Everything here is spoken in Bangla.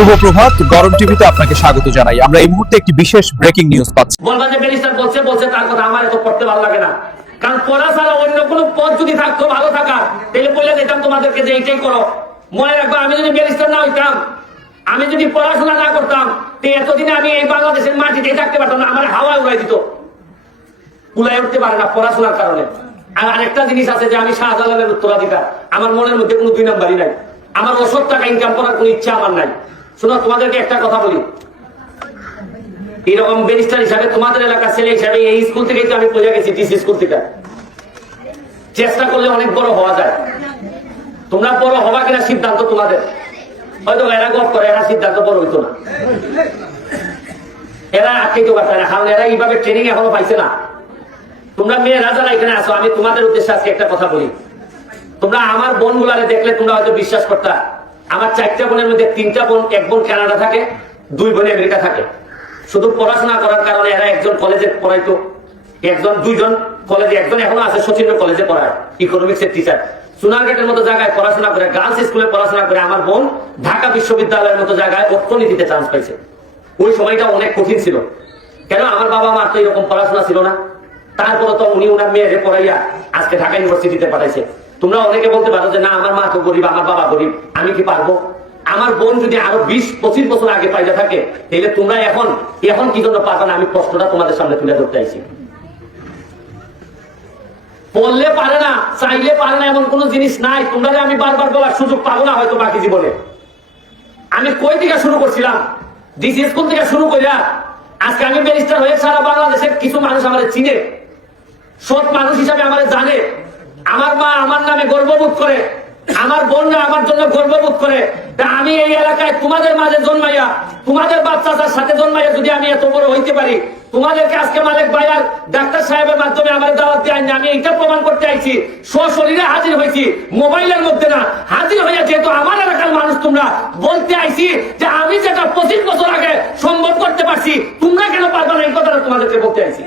শুভ প্রভাত, গরম টিভিতে আপনাকে স্বাগত জানাই। আমরা এই মুহূর্তে একটি বিশেষ ব্রেকিং নিউজ পাচ্ছি। বলবা যে ব্যারিস্টার বলছে তার কথা আমার এত পড়তে ভালো লাগে না, কারণ পড়া ছাড়া অন্য কোনো পথ যদি থাকতো ভালো থাকা, তাহলে বলে দিতাম তোমাদেরকে যে এইটাই করো। মনে রাখবো, আমি যদি ব্যারিস্টার না হইতাম, আমি যদি পড়াশোনা না করতাম, তো এতদিনে আমি এই বাংলাদেশের মাটিতে থাকতে পারতাম না। আমার হাওয়া উড়াই দিত, উড়াই উঠতে পারে না পড়াশোনার কারণে। আর আরেকটা জিনিস আছে যে আমি শাহজালালের উত্তরাধিকার, আমার মনের মধ্যে কোনো দুই নাম্বারই নাই। আমার ওষুধ টাকা ইনকাম করার কোনো ইচ্ছা আমার নাই। শোনো, তোমাদেরকে একটা কথা বলি, এরকম ব্যারিস্টার হিসাবে তোমাদের এলাকার ছেলে হিসাবে এই স্কুল থেকেই তো আমি পড়ে গেছি, ডিসি স্কুল থেকে। চেষ্টা করলে অনেক বড় হওয়া যায়। তোমরা বড় হবা কিনা সিদ্ধান্ত তোমাদের। হয়তো এরা গপ করে, এরা সিদ্ধান্ত বড় হইতো না, এরা আটকাইতে পারছে না, কারণ এরা এইভাবে ট্রেনিং এখনো পাইছে না। তোমরা মেয়েরা যারা এখানে আসো, আমি তোমাদের উদ্দেশ্যে আজকে একটা কথা বলি। তোমরা আমার বোন গুলারে দেখলে তোমরা হয়তো বিশ্বাস করতা। আমার 4টা বোনের মধ্যে 3টা বোন, এক বোন কানাডা থাকে, 2 বোন আমেরিকা থাকে। শুধু পড়াশোনা করার কারণে এরা একজন কলেজে পড়াইতো, একজন 2জন কলেজে, একজন এখনো আছে সচিন্দ্র কলেজে পড়ায়, ইকোনমিক্স এর টিচার। সোনারঘাটের মতো জায়গায় পড়াশোনা করে, গার্লস স্কুলে পড়াশোনা করে আমার বোন ঢাকা বিশ্ববিদ্যালয়ের মতো জায়গায় অর্থনীতিতে চান্স পাইছে। ওই সময়টা অনেক কঠিন ছিল, কেন আমার বাবা মার তো এরকম পড়াশোনা ছিল না। তারপরে তো উনি ওনার মেয়েরে পড়াইয়া আজকে ঢাকা ইউনিভার্সিটিতে পাঠাইছে। তোমরা অনেকে বলতে পারো যে না, আমার মা তো গরিব, আমার বাবা গরিব, আমি কি পারবো? আমার বোন যদি আরো 20-25 বছর আগে পাইলে থাকে, তাহলে তোমরা এখন কি জন্য পারবে না? আমি প্রশ্নটা তোমাদের সামনে তুলে ধরতে চাইছি। বললে পারে না, চাইলে পারে না, এমন কোন জিনিস নাই। তোমরা আমি বারবার বলার সুযোগ পাবো না হয়তো বাকি জীবনে। আমি কই থেকে শুরু করছিলাম? ডিসি স্কুল থেকে শুরু করিয়া আজকে আমি ব্যারিস্টার হয়ে সারা বাংলাদেশের কিছু মানুষ আমাদের চিনে, সৎ মানুষ হিসাবে আমাদের জানে। আমার মা আমার নামে গর্ববোধ করে, আমার বোনরা আমার জন্য গর্ববোধ করে। আমি এই এলাকায় তোমাদের মাঝে জন্মাইয়া, তোমাদের বাচ্চাদের সাথে জন্মাইয়া যদি আমি এত বড় হইতে পারি, তোমাদেরকে আজকে মালিক ভাই আর ডাক্তার সাহেবের মাধ্যমে আমার দাওয়াত দিয়ে আমি এটা প্রমাণ করতে আইছি, সশরীরে হাজির হয়েছি, মোবাইলের মধ্যে না, হাজির হইয়া যেহেতু আমার এলাকার মানুষ তোমরা বলতে আইছি যে আমি যেটা 25 বছর আগে সম্ভব করতে পারছি, তোমরা কেন পারবে না? এই কথাটা তোমাদেরকে বলতে আইছি।